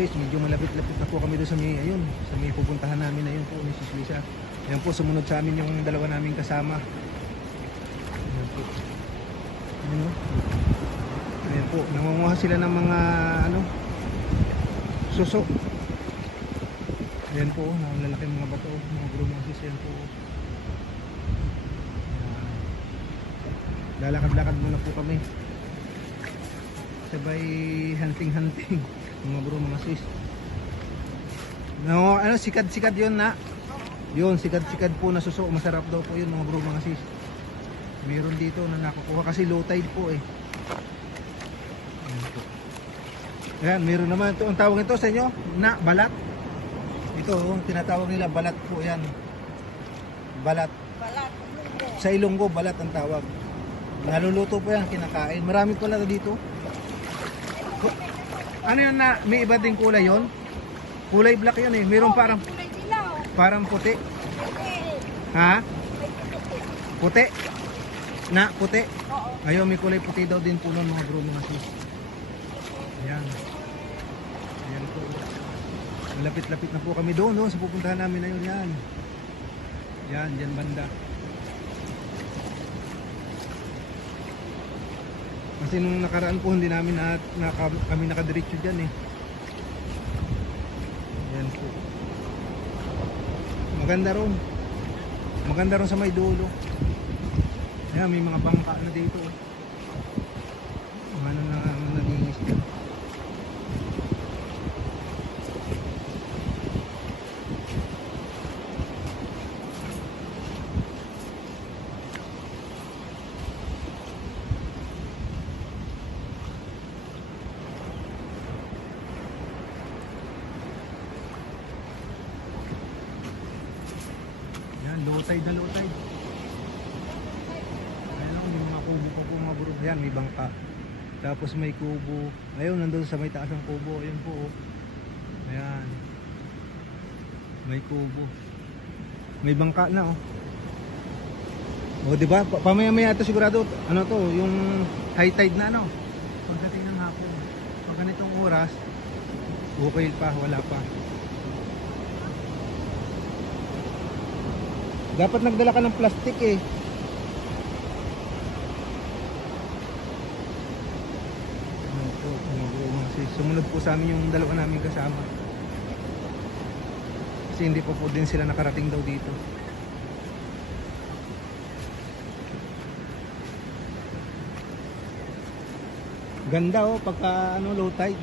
sis, medyo malapit-lapit na po kami doon sa may, ayun, sa may pupuntahan namin na yun po, Sis Lisa. Ayan po, sumunod sa amin yung dalawa naming kasama. Ayan po. Ayan o. Ayan po, nangunguha sila ng mga, ano, suso. Ayan po, lalaki mga bato, mga bro, mga sis, ayan po. Lalakad-lakad muna po kami. Sabay hunting-hunting, mga bro, mga sis. No, ano, sikad-sikad yun na. Yun, sikad-sikad po na suso. Masarap daw po yun, mga bro, mga sis. Meron dito na nakukuha kasi low tide po eh. Ayan, meron naman ito. Ang tawag ito sa inyo, na, balat. Ito, oh, tinatawag nila balat po yan. Balat. Balat. Sa Ilonggo, balat ang tawag. Naluluto po yan, kinakain. Marami pala dito. Ano yun na, may iba ding kulay yon? Kulay black yan eh. Meron parang, dilaw. parang puti. Ha? Puti. Na, puti. Ayun, may kulay puti daw din po nun mga bro, mga sis. Ayan. Ayan po. Malapit-lapit na po kami doon, doon sa pupuntahan namin na yun. Yan. Yan, dyan banda. Kasi nung nakaraan po, hindi namin na, na kami nakadiretso dyan eh. Ayan po. Maganda ron. Maganda ron sa may dulo. Ayan, may mga bangka na dito. oh. Ano na ano nangingis dyan. Ayan, low tide na low tide. Ayan o, may mga kubo pa po mga bro. Ayan, may bangka. Tapos may kubo. Ayun, nandun sa may taas ng kubo. Ayan po. oh. Ayan. May kubo. May bangka na oh. O, di ba? Pa- Pamaya-maya ito sigurado, ano to, yung high tide na ano. Pagdating ng hapon. Pag ganitong oras, okay pa, wala pa. Dapat nagdala ka ng plastic eh. Po. Sumunod po sa amin yung dalawa namin kasama. Kasi hindi pa po din sila nakarating daw dito. Ganda oh, pagka ano, low tide.